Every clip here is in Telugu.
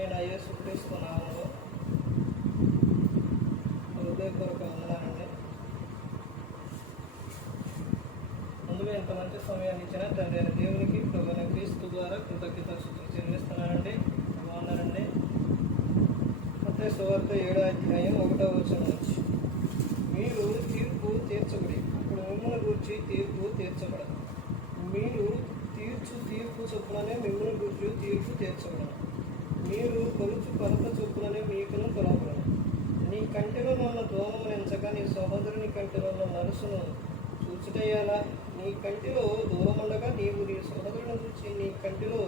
ప్రభువైన యేసుక్రీస్తు నామములో హృదయపూర్వక వందనాలండి. ముందుగా ఇంత మంచి సమయాన్ని ఇచ్చిన తండ్రి అయిన దేవునికి ప్రభువైన క్రీస్తు ద్వారా కృతజ్ఞతలు చెల్లిస్తున్నానండి. బాగున్నారండి. మత్తయి సువార్త 7వ అధ్యాయం 1వ వచనం నుంచి, మీరు తీర్పు తీర్చబడి అప్పుడు మిమ్మల్ని గూర్చి తీర్పు తీర్చబడదు. మీరు తీర్చు తీర్పు చొప్పుననే మిమ్మల్ని గూర్చి తీర్పు తీర్చబడదు. మీరు కొలుచు కొలత చొప్పుననే మీకును కొలవబడదు. నీ కంటిలో ఉన్న దోమను ఎంచక నీ సహోదరుని కంటిలో ఉన్న నలుసును చూచుటయ్యాలా? నీ కంటిలో దూరముండగా నీవు నీ సహోదరుని గురించి నీ కంటిలో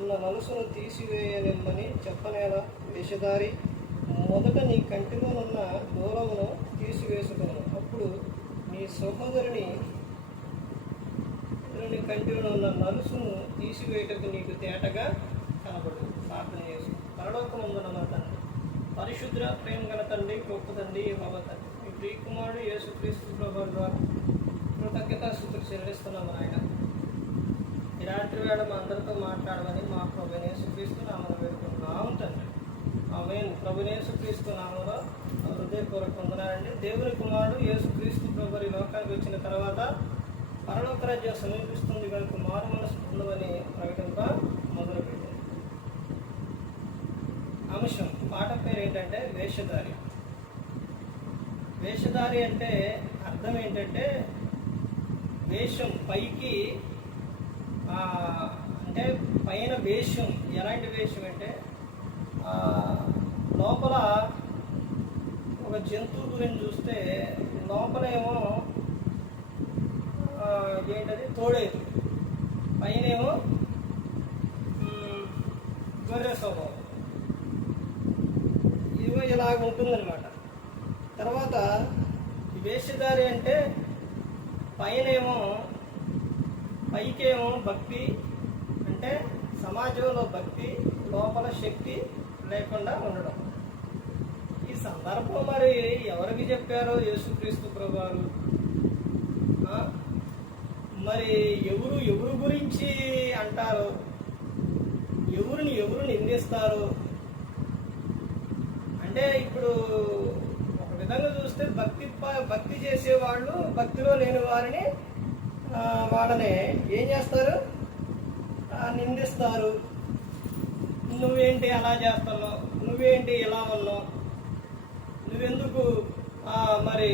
ఉన్న నలుసును తీసివేయనిమ్మని చెప్పనేలా? వేషధారి, మొదట నీ కంటిలో ఉన్న దూరమును తీసివేసుకును, అప్పుడు నీ సహోదరుని కంటిలో ఉన్న నలుసును తీసివేయటకు నీకు తేటగా కనబడు. ప్రార్థన చేసి, పరలోకమందున మా తండ్రి, పరిశుద్ర ప్రేమ గల తండ్రి, గొప్ప తండ్రి, యెహోవా తండ్రి, మీ ప్రియకుమారుడు యేసుక్రీస్తు ప్రభువు ద్వారా కృతజ్ఞతాస్తుతులు చెల్లిస్తున్నాము నాయన. ఈ రాత్రి వేళ మా అందరితో మాట్లాడమని మా ప్రభువైన యేసుక్రీస్తు నామమున వేడుకుంటున్నాము తండ్రి. ఆమేన్. ప్రభువైన యేసుక్రీస్తు నామములో హృదయపూర్వక వందనాలండి. దేవుని కుమారుడు యేసుక్రీస్తు ప్రభువు ఈ లోకానికి వచ్చిన తర్వాత పరలోక రాజ్యం సమీపిస్తుంది కనుక మారు మనసు పొందమని ప్రకటింప మొదలుపెట్టింది. అంశం పాట పేరు ఏంటంటే వేషధారి. వేషధారి అంటే అర్థం ఏంటంటే వేషం పైకి, అంటే పైన వేషం. ఎలాంటి వేషం అంటే లోపల ఒక జంతువు గురించి చూస్తే లోపల ఏమో ఏంటది తోడేదు, పైనేమో గొర్రె స్వభావం. ఇదిగో ఇలాగ ఉంటుందన్నమాట. తర్వాత వేషధారి అంటే పైకేమో భక్తి, అంటే సమాజంలో భక్తి, లోపల శక్తి లేకుండా ఉండడం. ఈ సందర్భం మరి ఎవరికి చెప్పారో యేసుక్రీస్తు ప్రభువారు, మరి ఎవరు గురించి అంటారు, ఎవరు నిందిస్తారు అంటే, ఇప్పుడు ఒక విధంగా చూస్తే భక్తి చేసేవాళ్ళు భక్తిలో లేని వారిని వాళ్ళని ఏం చేస్తారు, నిందిస్తారు. నువ్వేంటి అలా చేస్తున్నావు, నువ్వేంటి ఇలా ఉన్నావు, నువ్వెందుకు మరి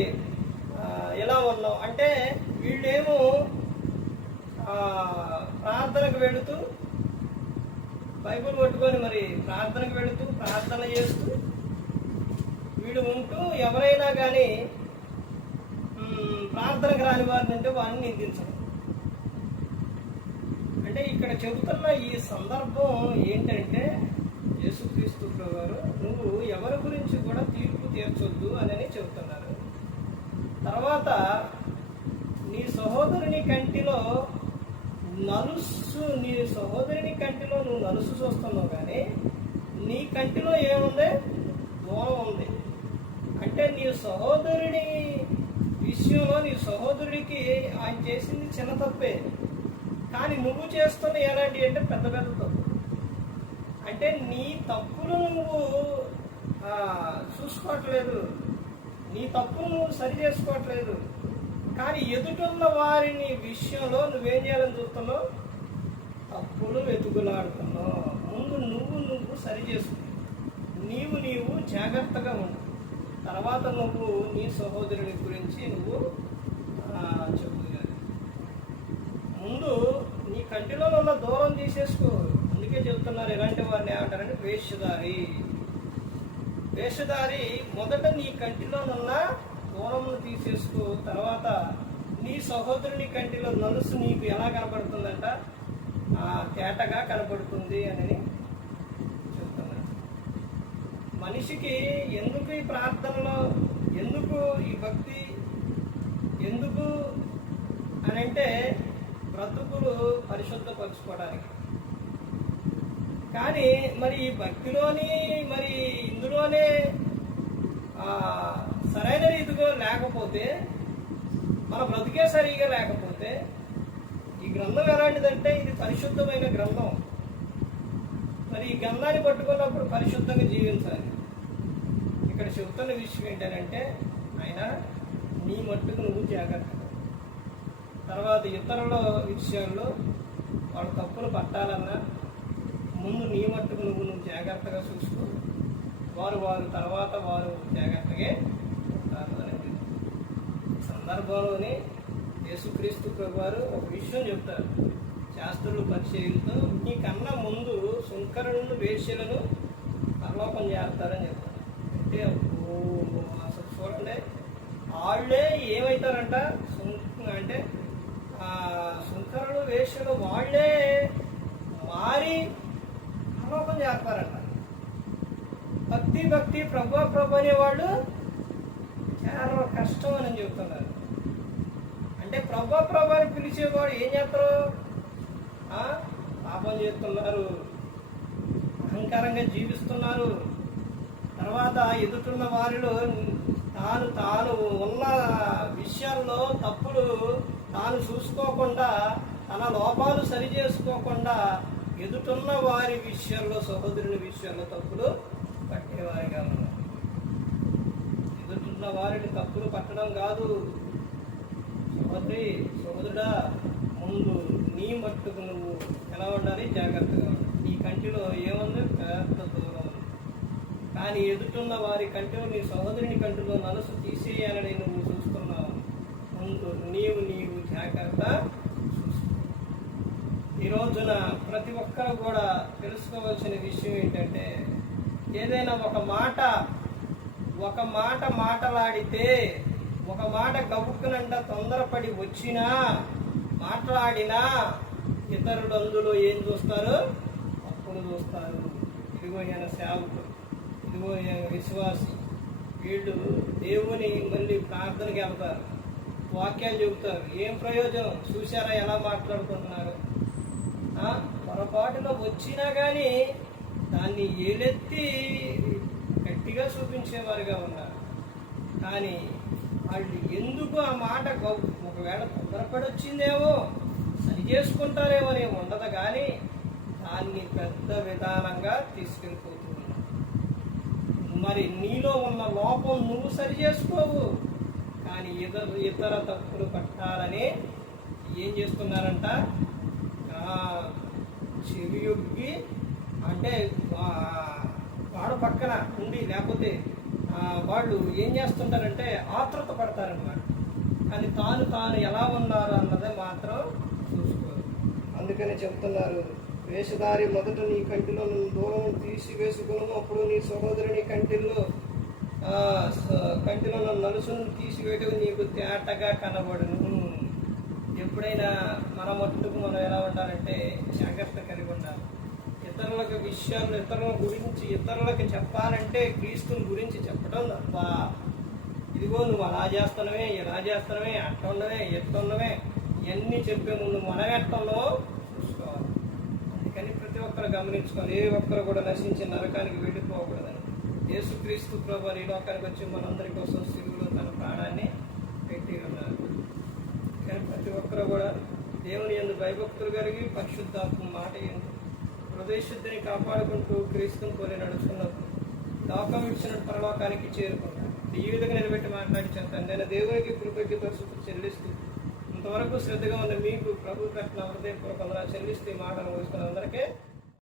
ఎలా ఉన్నావు అంటే, వీళ్ళేమో ప్రార్థనకు వెళుతూ బైబిల్ పట్టుకొని మరి ప్రార్థనకు వెళుతూ ప్రార్థన చేస్తూ వీడు ఉంటూ ఎవరైనా కానీ ప్రార్థనకు రాని వారిని అంటే వారిని నిందించడం. అంటే ఇక్కడ చెబుతున్న ఈ సందర్భం ఏంటంటే, యేసుక్రీస్తు ప్రభువారు నువ్వు ఎవరి గురించి కూడా తీర్పు తీర్చొద్దు అని చెబుతున్నారు. తర్వాత నీ సహోదరుని కంటిలో నువ్వు నలుసు చూస్తున్నావు, కానీ నీ కంటిలో ఏముంది, దూరం ఉంది. అంటే నీ సహోదరుని విషయంలో నీ సహోదరుడికి ఆయన చేసింది చిన్న తప్పే, కానీ నువ్వు చేస్తున్న ఎలాంటి అంటే పెద్ద పెద్ద తప్పు. అంటే నీ తప్పులు నువ్వు చూసుకోవట్లేదు, నీ తప్పులు నువ్వు సరి చేసుకోవట్లేదు, కానీ ఎదుటిన్న వారిని విషయంలో నువ్వేం చేయాలని చూస్తున్నావు, తప్పులు వెతుకులాడుతున్నావు. ముందు నువ్వు సరి చేసుకుని నీవు జాగ్రత్తగా ఉండు. తర్వాత నువ్వు నీ సహోదరుని గురించి నువ్వు చెప్పుకోవాలి. ముందు నీ కంటిలో ఉన్న దూరం తీసేసుకో. అందుకే చెబుతున్నారు, ఎలాంటి వారిని ఏమంటారంటే వేషధారి. మొదట నీ కంటిలో ఉన్న దూరమును తీసేసుకో, తర్వాత నీ సహోదరుని కంటిలో నలుసు నీకు ఎలా కనపడుతుందంట, తేటగా కనపడుతుంది అని చెప్తున్నాను. మనిషికి ఎందుకు ఈ ప్రార్థనలో, ఎందుకు ఈ భక్తి, ఎందుకు అని అంటే బ్రతుకులు పరిశుద్ధపరచుకోవడానికి. కానీ మరి ఈ భక్తిలోని మరి ఇందులోనే సరైన రీతిగా లేకపోతే, మన బ్రతికే సరిగా లేకపోతే, ఈ గ్రంథం ఎలాంటిదంటే ఇది పరిశుద్ధమైన గ్రంథం. మరి ఈ గంధాన్ని పట్టుకున్నప్పుడు పరిశుద్ధంగా జీవించాలి. ఇక్కడ చెప్తున్న విషయం ఏంటంటే ఆయన నీ మట్టుకు నువ్వు జాగ్రత్త. తర్వాత ఇతరుల విషయాల్లో వాళ్ళ తప్పులు పట్టాలన్నా ముందు నీ మట్టుకు నువ్వు జాగ్రత్తగా చూసుకో. వారు తర్వాత వారు జాగ్రత్తగా ఉంటారు అనేది సందర్భంలోనే యేసుక్రీస్తు ప్రభువారు ఒక విషయం చెప్తారు శాస్త్రులు పరిచయులతో, నీకన్నా ముందు సుంకరులను వేశ్యలను పరలోకం చేస్తారని చెప్తారు. అంటే అసలు చూడండి, వాళ్ళే ఏమవుతారంట, అంటే సుంకరులు వేశ్యలు వాళ్ళే మారి పరలోకం చేస్తారంట. భక్తి ప్రభు అనేవాళ్ళు చాలా కష్టం అని చెప్తున్నారు. అంటే ప్రభు అని పిలిచేవాడు ఏం చేస్తారు, పాపం చేస్తున్నారు, అహంకారంగా జీవిస్తున్నారు. తర్వాత ఎదుటిన్న వారిలో తాను ఉన్న విషయాల్లో తప్పులు తాను చూసుకోకుండా, తన లోపాలు సరి చేసుకోకుండా ఎదుటిన్న వారి విషయాల్లో, సహోదరుని విషయాల్లో తప్పులు పట్టేవారిగా ఉన్నారు. ఎదుటిన్న వారిని తప్పులు పట్టడం కాదు, సహోదరుడా, ముందు నీ మట్టుకు నువ్వు ఎలా ఉండాలి, జాగ్రత్తగా ఉండాలి. నీ కంటిలో ఏముంది, పెద్ద దూరం ఉంది. కానీ ఎదుటిన్న వారి కంటిలో, నీ సహోదరుని కంటిలో మనసు తీసేయాలని నువ్వు చూస్తున్నావు. ముందు నీవు జాగ్రత్త చూసుకో. ఈ రోజున ప్రతి ఒక్కరు కూడా తెలుసుకోవాల్సిన విషయం ఏంటంటే, ఏదైనా ఒక మాట మాట్లాడితే, ఒక మాట గబుక్కునంట తొందరపడి వచ్చినా మాట్లాడినా ఇతరులు అందులో ఏం చూస్తారు, అప్పుడు చూస్తారు. ఇదిగో ఈయన సేవకుడు, ఇదిగో ఈయన విశ్వాసి, వీళ్ళు దేవుని మళ్ళీ ప్రార్థనకి వెళ్తారు, వాక్యాలు చెబుతారు. ఏం ప్రయోజనం? చూసారా ఎలా మాట్లాడుకుంటున్నారు? పొరపాటులో వచ్చినా కానీ దాన్ని ఏలెత్తి గట్టిగా చూపించేవారుగా ఉన్నారు. కానీ వాళ్ళు ఎందుకు ఆ మాట ఒకవేళ తొందరపడి వచ్చిందేమో సరి చేసుకుంటారేమో అని ఉండదు, కానీ దాన్ని పెద్ద విధానంగా తీసుకెళ్ళిపోతున్నారు. మరి నీలో ఉన్న లోపం నువ్వు సరి చేసుకోవు, కానీ ఇతర తప్పులు పట్టాలని ఏం చేస్తున్నారంట, చెవియొగ్గి, అంటే వాడు పక్కన ఉండి, లేకపోతే వాళ్ళు ఏం చేస్తుంటారంటే ఆతృత పడతారన్నమాట. కానీ తాను ఎలా ఉన్నారు అన్నదే మాత్రం చూసుకోరు. అందుకని చెప్తున్నారు, వేషధారి మొదట నీ కంటిలో దూరం తీసివేసుకును, అప్పుడు నీ సహోదరుని కంటిలో నలుసును తీసివేయటం నీకు తేటగా కనబడును. ఎప్పుడైనా మన మట్టుకు మనం ఎలా ఉండాలంటే జాగ్రత్త కలిగి ఉండాలి. ఇతరులకు విషయాలు, ఇతరుల గురించి ఇతరులకు చెప్పాలంటే క్రీస్తుని గురించి చెప్పడం తప్ప, ఇదిగో నువ్వు అలా చేస్తున్నావే, ఇలా చేస్తున్నావే, అట్టుండవే, ఎట్టుండవే, ఇవన్నీ చెప్పే ముందు మనం ఎట్టుండవో చూసుకోవాలి. అందుకని ప్రతి ఒక్కరు గమనించుకోవాలి, ఏ ఒక్కరు కూడా నశించి నరకానికి వెళ్ళిపోకూడదని. యేసుక్రీస్తు ప్రభువు ఈ లోకానికి వచ్చి మనందరి కోసం సిలువలో తన ప్రాణాన్ని పెట్టి ఉన్నారు. కానీ ప్రతి ఒక్కరు కూడా దేవుని యందు భయభక్తులు కలిగి పరిశుద్ధాత్మ మాట యందు హృదయశుద్ధిని కాపాడుకుంటూ క్రీస్తుని పోలి నడుచుకున్నప్పుడు లోకం ఇచ్చిన పరలోకానికి చేరుకుంటారు. ఈ విధంగా నిలబెట్టి మాట్లాడించాను. తండ్రి దేవునికి కృతజ్ఞతలు చెల్లిస్తూ, ఇంతవరకు శ్రద్ధగా ఉన్న మీకు ప్రభు కట్టిన హృదయపూర్వకంగా చెల్లిస్తూ ఈ మాటలు ముగిస్తున్న అందరికీ